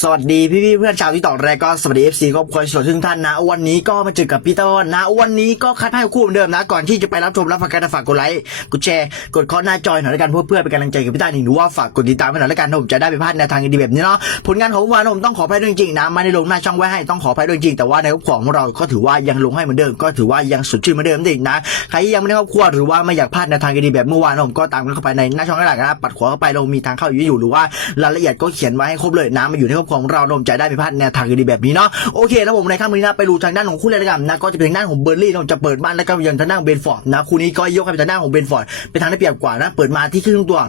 สวัสดีพี่พี่เพื่อนชาวที่ต่อแรกก็สวัสดีเอฟซีครอบครัวสวยทุกท่านนะ วันนี้ก็มาเจอกับพี่ต้นนะ วันนี้ก็คัดให้คู่เหมือนเดิมนะ ก่อนที่จะไปรับชมรับฟังกันฝากกดไลค์กดแชร์กดคอหน้าจอยหน่อยแล้วกันเพื่อเพื่อเป็นกำลังใจกับพี่ต้าหนึ่งหรือว่าฝากกดติดตามให้หน่อยแล้วกันผมจะได้ไปพลาดในทางดีแบบนี้เนาะผลงานของวันผมต้องขออภัยด้วยจริงๆนะไม่ได้ลงหน้าช่องไว้ให้ต้องขออภัยด้วยจริงแต่ว่าในครอบครัวของเราก็ถือว่ายังลงให้เหมือนเดิมก็ถือว่ายังสดชื่นเหมือนเดิมนั่นเองนะใครที่ยังไม่ได้ครอบครัวหรือว่าไม่อยากพลาดในทางดีแบบเมื่อวานผมก็ตามกันเข้าไปในหน้าช่องได้เลยนะปัดขวาเข้าไปเรามีทางเข้าอยู่อยู่หรือว่ารายละเอียดก็เขียนไว้ให้ครบเลยนะมาอยูู่่ในครอบครองเราผมใจได้ไม่พลาดแนวทางดีแบบนี้เนาะโอเคแล้วผมในค่ำนี้นะไปดูทางด้านของคู่เลยละกันนะก็จะเป็นทางด้านของเบอร์ลี่เราจะเปิดบ้านแล้วก็ยังทางด้านเบนฟอร์ดนะคู่นี้ก็ยกให้เป็นทางด้านของเบนฟอร์ดเป็นทางได้เปรียบกว่านะเปิดมาที่ครึ่งตัว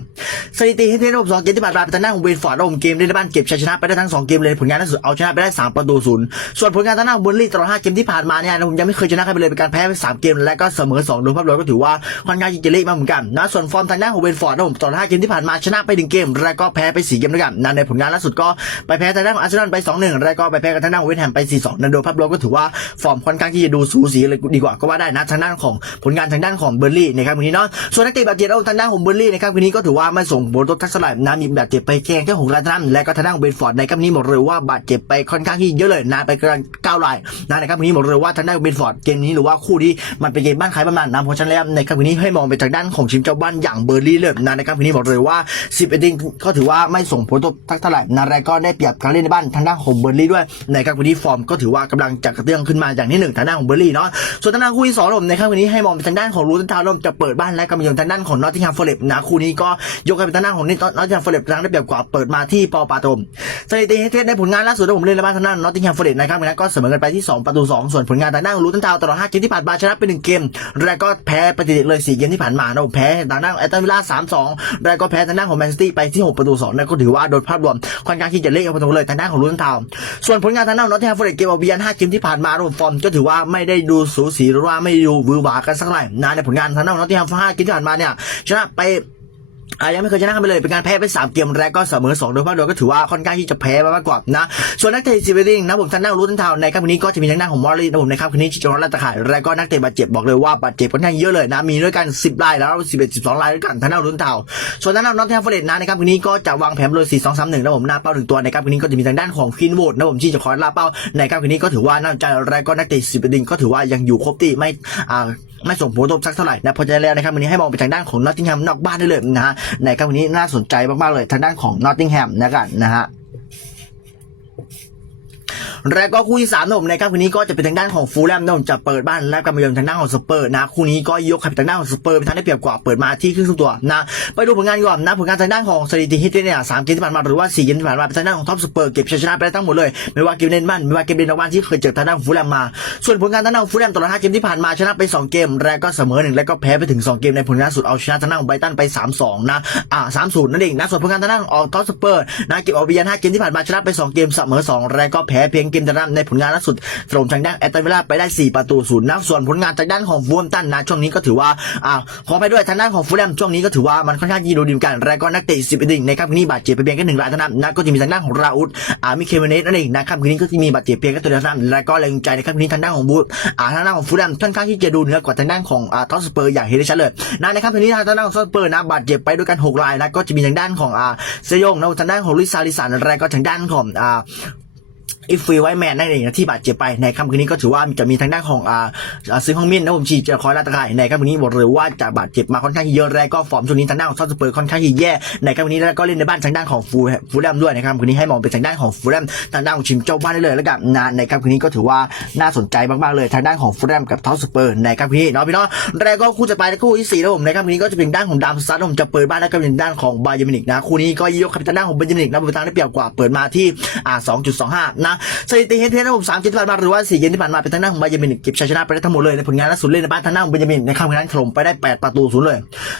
สถิติให้เทนระบบสองเกมที่ผ่านมาเป็นทางด้านของเบนฟอร์ดเราผมเกมในบ้านเก็บชัยชนะไปได้ทั้งสองเกมเลยผลงานล่าสุดเอาชนะไปได้สามประตูศูนย์ส่วนผลงานทางด้านของเบอร์ลี่ตลอดห้าเกมที่ผ่านมาเนี่ยผมยังไม่เคยชนะใครไปเลยเป็นการแพ้ไปสามเกมและก็เสมอสองโดยภาพรวมก็ถือว่าค่อนข้างที่จะเละมากเหมือนกันนะส่วนฟอร์มทางด้านของเบนฟอร์ดนะผมตลอดห้าเกมที่ผ่านมาชนะไปหนึ่งเกม และก็แพ้ไปสี่เกมด้วยกันนะในผลงานล่าสุดก็ไปแพ้ทางด้านของอาร์เซนอลไปสองหนึ่งและก็ไปแพ้กับทางด้านของเวสต์แฮมไปสี่สองนั่นโดยภาพรวมก็ถือว่าฟอร์มค่อนข้างที่จะดูสูสีเลยดีกว่าก็ว่าได้นะทางด้านของผลงานทางด้านของเบอร์ลี่นะครับวันนี้เนาะส่วนนักเตะบาดเจ็บทางด้านของเบอร์ลี่นะครับวันนี้ก็ถือว่าไม่ส่งผลกระทบทักษะไหนะมีบาดเจ็บไปแค่แค่หกรายท่านั้นและก็ทางด้านของเบนฟอร์ดในครับนี้บอกเลยว่าบาดเจ็บไปค่อนข้างที่เยอะเลยนะไปกินเก้ารายนะนะครับวันนี้บอกเลยว่าทางด้านของเบนฟอร์ดเกมนี้หรือว่าคู่ที่มันเป็นเกมบ้านใครบ้านมันนะเพราะฉะนั้นแล้วในครับวันนี้ให้มองไปทางด้านของทีมเจ้าบ้านอย่างเบอร์ลี่เลยนะนะครับวันนี้บอกเลยว่า10เอ็ดดิงก็ถือว่าไม่ส่งผลกระทบทักเท่าไหร่นะและก็ได้เปรียบการเล่นในบ้านทางด้านของเบอร์ลี่ด้วยในครับวันนี้ฟอร์มก็ถือว่ากำลังจะกระเตื้องขึ้นมาอย่างที่หนึ่งทางด้านของเบอร์ลี่เนาะส่วนทางด้านคู่ที่สองผมในครับวันนี้ให้มองไปทางด้านของรูตันทาวน์จะเปิดบ้านและกำลังทางด้านของนอตติงแฮมฟอร์เรสนะคู่นี้ก็ยกให้เป็นทางด้านของนอตติงแฮมฟอร์เรสทางได้เปรียบกว่าเปิดมาที่ปอปาตมสถิติเทสในผลงานล่าสุดที่ผมเล่นในบ้านทางด้านนอตติงแฮมฟอร์เรสนะครับก็เสมอกันไปที่ 2 ประตู 2 ส่วนผลงานทางด้านรูตันทาวตลอด5เกมที่ผ่านมาชนะไป1เกม แล้วก็แพ้ปติดๆเลย4เกมที่ผ่านมานะผมแพ้ทางด้านแอตตันวิลล่า3-2แล้วก็แพ้ทางด้านของแมนซิตี้ไปที่ 6 ประตู2นั่นก็ถือว่าโดยภาพรวมค่อนข้างที่จะเละเอาประตูเลยทางด้านของรูตันทาวส่วนผลงานทางด้านนอตติงแฮมฟอร์เรสเกมเอาเบียน5เกมที่ผ่านมานะผมฟอร์มก็ถือว่าไม่ได้ดูสูสีหรือว่าไม่ดูวือหวากันสักเท่าไหร่นะในผลงานทางด้านของนอตติงแฮม5เกมที่ผ่านมาเนี่ยชนะไป อายังไม่เคยชนะกันไปเลยเป็นการแพ้ไปสามเกมแรกก็เสมอสองโดยภาพรวมก็ถือว่าค่อนข้างที่จะแพ้มากกว่านะส่วนนักเตะซีเวริงนะผมทางด้านรู้ทันทาวในครับวันนี้ก็จะมีทางด้านของมอลลี่นะผมในครับวันนี้ชิจอนรัตตะข่ายและก็นักเตะบาดเจ็บบอกเลยว่าบาดเจ็บค่อนข้างเยอะเลยนะมีด้วยกัน10รายแล้ว11 12รายด้วยกันทางด้านรู้ทันทาวส่วนทางด้านนอตแทมฟอร์เรสนะในครับวันนี้ก็จะวางแผนเลย4 2 3 1นะผมหน้าเป้าหนึ่งตัวในครับวันนี้ก็จะมีทางด้านของฟินโวดนะผมที่จะคอยล่าเป้าในครับวันนี้ก็ถือว่าน่าสนใจและก็นักเตะซีเวริงก็ถือว่ายังอยู่ครบที่ไม่อ่าไม่ส่งผลกระทบสักเท่าไหร่นะเพราะฉะนั้นแล้วนะครับวันนี้ให้มองไปทางด้านของนอตติงแฮมนอกบ้านได้เลยนะฮะในครับวันนี้น่าสนใจมากๆเลยทางด้านของนอตติงแฮมนะกันนะฮะ แล้วก็คู่ที่สามนะผมนะครับวันนี้ก็จะเป็นทางด้านของฟูลแลมนะผมจะเปิดบ้านและกำมาเยือนทางด้านของสเปอร์นะคู่นี้ก็ยกให้นทางด้านของสเปอร์เป็นทางได้เปรียบกว่าเปิดมาที่ครึ่งตัวนะไปดูผลงานก่อนนะผลงานทางด้านของสถิติฮิตเนี่ยสามเกมที่ผ่านมาหรือว่าสี่เกมที่ผ่านมาเป็นทางด้านของท็อปสเปอร์เก็บชัยชนะไปได้ทั้งหมดเลยไม่ว่าเกมเล่นบ้านไม่ว่าเกมเล่นนอกบ้านที่เคยเจอทางด้านฟูลแลมมา ส่วนผลงานทางด้านฟูลแลมตลอดห้าเกมที่ผ่านมาชนะไปสองเกมแล้วก็เสมอหนึ่งแล้วก็แพ้ไปถึงสองเกมในผลงานสุดเอาชนะทางด้านของไบตันไปสามสองนะอ่าสามศูนย์นั่นเองนะส่วนผลงานทางด้านของออท็อปสเปอร์นะเก็บเอาเบียนห้าเกมที่ผ่านมาชนะไปสองเกมเสมอสองแล้วก็แพ้เพียงเกมทางด้านในผลงานล่าสุดตรงทางด้านแอตตันวิลล่าไปได้ 4 ประตูศูนย์นะส่วนผลงานทางด้านของฟูลแลมตันนะช่วงนี้ก็ถือว่าอ่าขอไปด้วยทางด้านของฟูลแลมช่วงนี้ก็ถือว่ามันค่อนข้างยีดูดีมกันแล้วก็นักเตะสิบเอ็ดในครับคืนนี้บาดเจ็บไปเพียงแค่หนึ่งรายเท่านั้นนะก็จะมีทางด้านของราอุดอ่ามิเคเมเนสนั่นเองนะครับคืนนี้ก็จะมีบาดเจ็บเพียงแค่ตัวเดียวเท่านั้นแล้วก็แรงใจในครับคืนนี้ทางด้านของบูธอ่าทางด้านของฟูลแลมค่อนข้างที่จะดูเหนือกว่าทางด้านของอ่าทอสเปอร์อย่างเห็นได้ชัดเลยนะนครับคืนนี้ทางด้านของทอสเปอร์นะบาดเจ็บไปด้วยกันหกรายนะก็จะมีทางด้านของอ่าเซยงนะทางด้านของลิซาลิสันแล้วก็ทางด้านของอ่า อีฟิลไวแมนนั่นเองนะที่บาดเจ็บไปในค่ำคืนนี้ก็ถือว่าจะมีทางด้านของอ่าซื้อฮองมินนะผมฉีจะคอยลาตะข่ายในค่ำคืนนี้บอกเลยว่าจะบาดเจ็บมาค่อนข้างเยอะแรกก็ฟอร์มช่วงนี้ทางด้านของซอสเปอร์ค่อนข้างแย่ในค่ำคืนนี้แล้วก็เล่นในบ้านทางด้านของฟูฟูแลมด้วยนะครับคืนนี้ให้มองเป็นทางด้านของฟูแลมทางด้านของชิมเจ้าบ้านได้เลยแล้วกันนะในค่ำคืนนี้ก็ถือว่าน่าสนใจมากๆเลยทางด้านของฟูแลมกับทอสเปอร์ในค่ำคืนนี้เนาะพี่เนาะแล้วก็คู่จะไปในคู่ที่สี่แล้วผมในค่ำคืนนี้ก็จะเป็นด้านของดามซัดผมจะเปิดบ้านแล้วก็เป็นด้านของบาเยมินิกนะคู่นี้ก็ยกคับทางด้านของบาเยมินิกนะเป็นทางได้เปรียบกว่าเปิดมาที่อ่า2.25นะสถิติเฮดเทนนะผมสามเกมที่ผ่านมาหรือว่าสี่เกมที่ผ่านมาเป็นทางด้านของบาเยมินิกเก็บชัยชนะไปได้ทั้งหมดเลยในผลงานล่าสุดเล่นในบ้านทางด้านของบาเยมินในค่ำคืนนั้นถล่มไปได้แปดประตูศูนย์เลย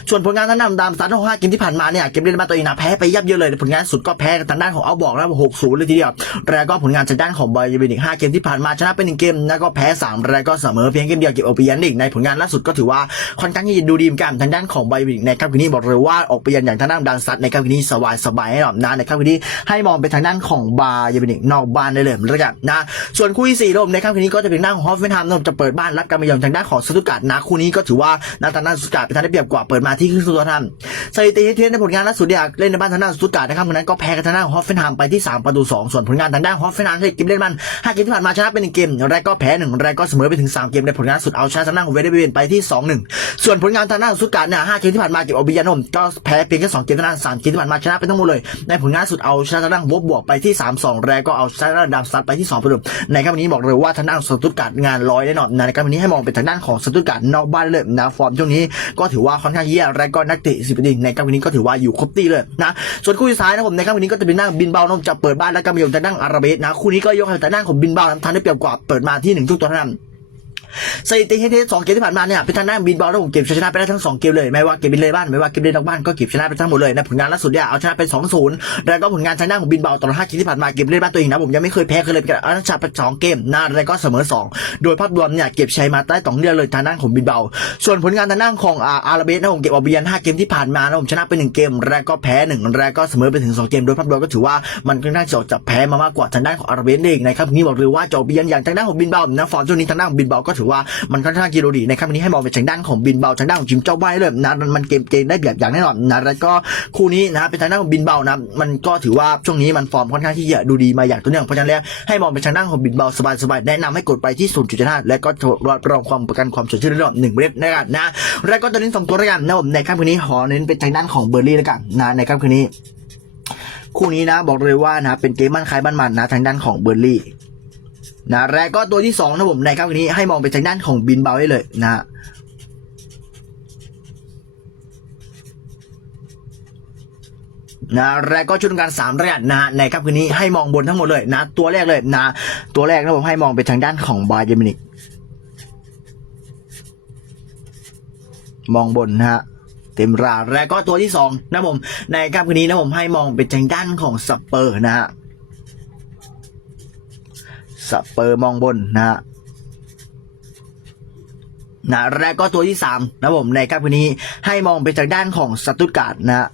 ส่วนผลงานทางด้านของดามซัดของห้าเกมที่ผ่านมาเนี่ยเกมเล่นในบ้านตัวเองนะแพ้ไปยับเยินเลยในผลงานสุดก็แพ้ทางด้านของเอาบอกแล้วหกศูนย์เลยทีเดียวแล้วก็ผลงานทางด้านของบาเยมินิกห้าเกมที่ผ่านมาชนะไปหนึ่งเกมแล้วก็แพ้สามแล้วก็เสมอเพียงเกมเดียวเก็บเอาเปียนอีกในผลงานล่าสุดก็ถือว่าค่อนข้างที่จะดูดีเหมือนกันทางด้านของไบวิกในครับคืนนี้บอกเลยว่าออกไปยันอย่างทางด้านดันซัดในครับคืนนี้สบายสบายให้หน่อนะในครับคืนนี้ให้มองไปทางด้านของบาเยเบนิกนอกบ้านได้เลยเลยแล้วกันนะ ส่วนคู่ที่สี่นะผมในค่ำคืนนี้ก็จะเป็นหน้าของฮอฟเฟนไฮม์นะจะเปิดบ้านรับการมาเยือนทางด้านของสตุการ์ดนะคู่นี้ก็ถือว่านาตานาสตุการ์ดเป็นทางได้เปรียบกว่าเปิดมาที่ครึ่งตัวทำสถิติที่เทียนในผลงานล่าสุดเนี่ยเล่นในบ้านทางด้านสตุการ์ดนะครับวันนั้นก็แพ้กับทางด้านของฮอฟเฟนไฮม์ไปที่สามประตูสองส่วนผลงานทางด้านฮอฟเฟนไฮม์ที่เกมเล่นมันห้าเกมที่ผ่านมาชนะเป็นหนึ่งเกมแรกก็แพ้หนึ่งแรกก็เสมอไปถึงสามเกมในผลงานสุดเอาชนะทางด้านของเวเดเบียนไปที่สองหนึ่งส่วนผลงานทางด้านสตุการ์ดเนี่ยห้าเกมที่ผ่านมาเก็บอบียานมก็แพ้เพียงแค่สองเกมเท่านั้นสามเกมที่ผ่านมาชนะไปทั้งหมดเลยในผลงานสุดเอาชนะทางด้านวบบวกไปที่สามสองแรกก็เอาชนะทางด้านดัมสตัดไปที่สองประตูในครับวันนี้บอกเลยว่าทางด้านสตุตการ์ดงานร้อยแน่นอนในครับวันนี้ให้มองเป็นทางด้านของสตุตการ์ดนอกบ้านเลยนะฟอร์มช่วงนี้ก็ถือว่าค่อนข้างแย่แรกก็นักเตะสิบปีในครับวันนี้ก็ถือว่าอยู่ครบตีเลยนะส่วนคู่ที่ท้ายนะผมในครับวันนี้ก็จะเป็นหน้าบินเบาน้องจะเปิดบ้านและก็มีทางด้านอาราเบสนะคู่นี้ก็ยกให้ทางด้านของบินเบาทำได้เปรียบกว่าเปิดมาที่หนึ่งทุกตัวเท่านั้น สถิติเฮดสองเกมที่ผ่านมาเนี่ยเป็นทางด้านบินบอลแล้วผมเก็บชนะไปได้ทั้งสองเกมเลยไม่ว่าเกมบินเลยบ้านไม่ว่าเกมเล่นนอกบ้านก็เก็บชนะไปทั้งหมดเลยในผลงานล่าสุดเนี่ยเอาชนะไปสองศูนย์แล้วก็ผลงานทางด้านของบินบอลตลอดห้าเกมที่ผ่านมาเกมเล่นบ้านตัวเองนะผมยังไม่เคยแพ้เคยเลยเป็นเอาชนะไปสองเกมนะแล้วก็เสมอสองโดยภาพรวมเนี่ยเก็บชัยมาใต้ต่องเดือนเลยทางด้านของบินบอลส่วนผลงานทางด้านของอาอาราเบสนะผมเก็บเอาเบียนห้าเกมที่ผ่านมานะผมชนะไปหนึ่งเกมแล้วก็แพ้หนึ่งแล้วก็เสมอไปถึงสองเกมโดยภาพรวมก็ถือว่ามันค่อนข้างจะแพ้มามากกว่าทางด้านของอาราเบสเองนะครับนี่บอกเลยว่าโจเบียนอย่างทางด้านของบินบอลนะฟอร์มช่วงนี้ทางด้านของบินบอลก็ถือว่ามันค่อนข้างกิโลดีในครับวันนี้ให้มองไปทางด้านของบินเบาทางด้านของจิมเจ้าไว้เลยนะมันเกมเกมได้แบบอย่างแน่นอนนะแล้วก็คู่นี้นะเป็นทางด้านของบินเบานะมันก็ถือว่าช่วงนี้มันฟอร์มค่อนข้างที่จะดูดีมาอย่างต่อเนื่องเพราะฉะนั้นแล้วให้มองไปทางด้านของบินเบาสบายๆแนะนำให้กดไปที่ศูนย์จุดห้าและก็รับรองความประกันความสดชื่นระดับหนึ่งเว็บนะครับนะแล้วก็ตอนนี้สองตัวแล้วกันนะผมในค่ำคืนนี้ขอเน้นเป็นทางด้านของเบอร์ลี่แล้วกันนะในค่ำคืนนี้ คู่นี้นะบอกเลยว่านะเป็นเกมบ้านใครบ้านมันนะทางด้านของเบอร์ลี่ นะและก็ตัวที่สองนะผมในค่ำคืนนี้ให้มองไปทางด้านของบินเบาได้เลยนะนะแล้วก็ชุดการสามระยะนะในครับคืนนี้ให้มองบนทั้งหมดเลยนะ ตัวแรกเลยนะ ตัวแรกนะผมให้มองไปทางด้านของบาเยมินิกมองบนนะฮะเต็มราแล้วก็ตัวที่สองนะผมในครับคืนนี้นะผมให้มองไปทางด้านของสเปอร์นะฮะ สเปอร์มองบนนะฮะนะแล้วก็ตัวที่สามนะผมในครับคืนนี้ให้มองไปจากด้านของสตุตการ์ดนะฮะ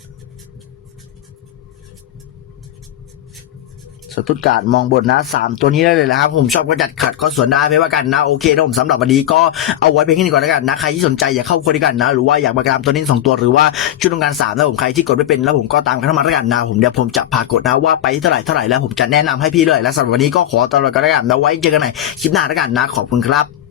สตุตการ์ดมองบนนะสามตัวนี้ได้เลยนะครับ ผมชอบก็จัดขัดก็สวนได้ไม่ว่ากันนะ โอเคนะผมสำหรับวันนี้ก็เอาไว้เพียงแค่นี้ก่อนแล้วกันนะใครที่สนใจอยากเข้าคนด้วยกันนะ หรือว่าอยากมากรามตัวนี้สองตัวหรือว่าชุดตรงการสามนะผมใครที่กดไม่เป็นแล้วผมก็ตามเข้ามาแล้วกันนะผมเดี๋ยวผมจะพากดนะว่าไปเท่าไหร่เท่าไหร่แล้วผมจะแนะนำให้พี่เลยและสำหรับวันนี้ก็ขอตัวลากันแล้วกันนะไว้เจอกันใหม่คลิปหน้าแล้วกันนะขอบคุณครับ